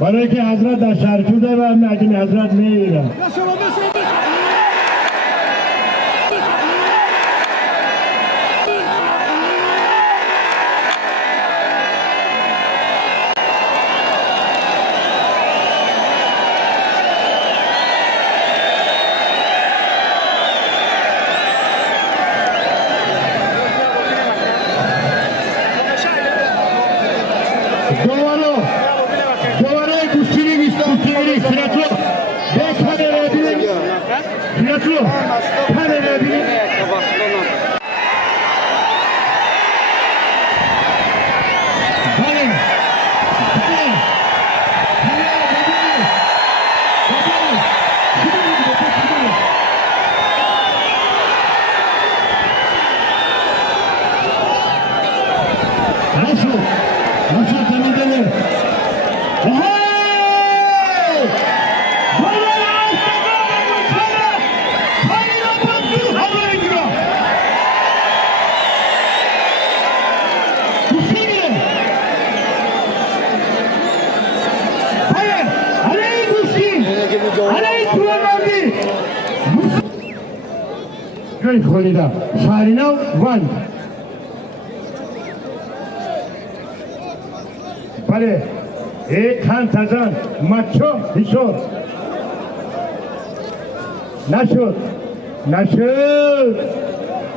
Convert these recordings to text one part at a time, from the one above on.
برای که حضرت در شهرچوده و نجم حضرت میرن. دوباره گوشتیری گوشتیری سیرتو بکنه رو بینیم سیرتو کنه رو بینیم بله نشو تمیدنه جای خولیده شهرینا وند بله یک خان تزان مچو بیشور نشد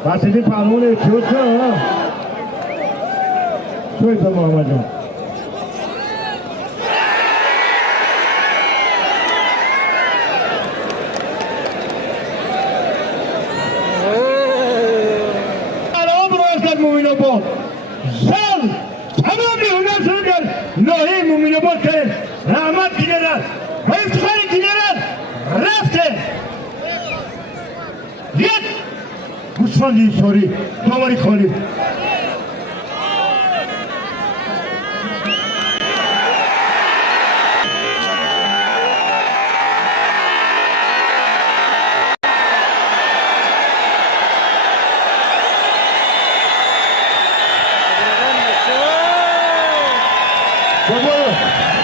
بسیدی پرمونه چود که شوی تو محمد جان مومن آباد سال تمامی هنر سرگر ناحیه مومن آباد که رحمت دیدن و افتخار دیدن رفته یک گوسفندی سوری داوری خالی Vamos!